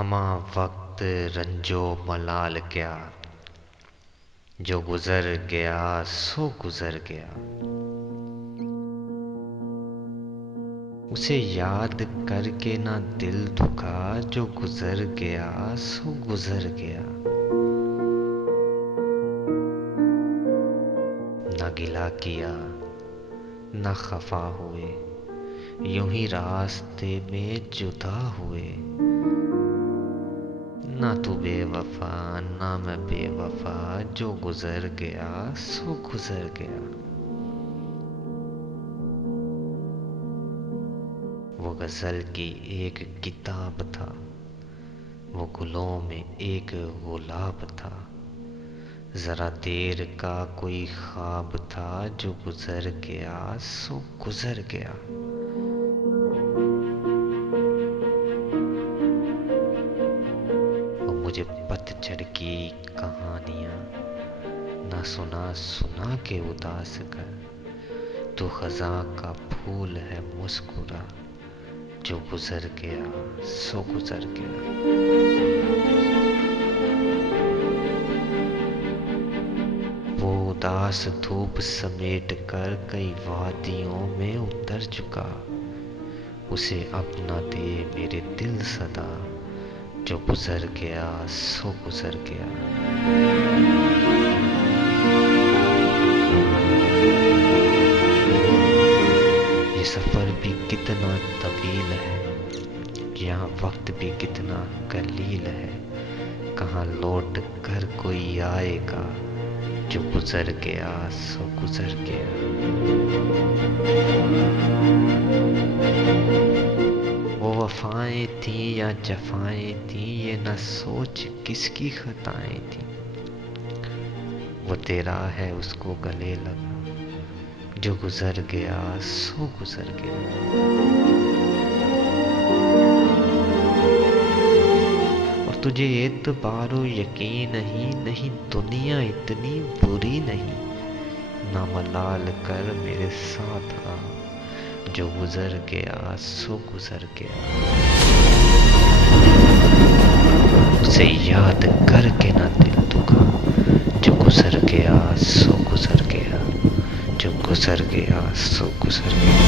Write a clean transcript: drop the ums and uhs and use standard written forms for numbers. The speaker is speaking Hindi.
हमा वक्त रंजो मलाल क्या, जो गुजर गया सो गुजर गया। उसे याद करके ना दिल दुखा, जो गुजर गया सो गुजर गया। ना गिला किया ना खफा हुए, यूं ही रास्ते में जुदा हुए। ना तू बेवफा ना मैं बेवफा, जो गुजर गया सो गुजर गया। वो गजल की एक किताब था, वो गुलों में एक गुलाब था। जरा देर का कोई ख्वाब था, जो गुजर गया सो गुजर गया। वो मुझे पतझड़ की कहानियां ना सुना सुना के उदास कर। तू खजा का फूल है मुस्कुरा, जो गुजर गया सो गुजर गया। वो उदास धूप समेट कर कई वादियों में उतर चुका। उसे अब न दे मेरे दिल सदा, जो गुजर गया सो गुजर गया। ये सफर भी कितना तवील है, यहाँ वक्त भी कितना कलील है। कहाँ लौट कर कोई आएगा, जो गुजर गया सो गुजर गया। वो वफाएं थी या जफाएं थी, ये न सोच किसकी खताएं थी। वो तेरा है उसको गले लगा, जो गुजर गया सो गुजर गया। और तुझे एतबारो यकीन ही नहीं, दुनिया इतनी बुरी नहीं। ना मलाल कर मेरे साथ आ, जो गुजर गया सो गुजर गया। उसे याद करके ना दिल दुखा, जो गुजर गया सो गुजर गया। जो गुजर गया सो गुजर गया।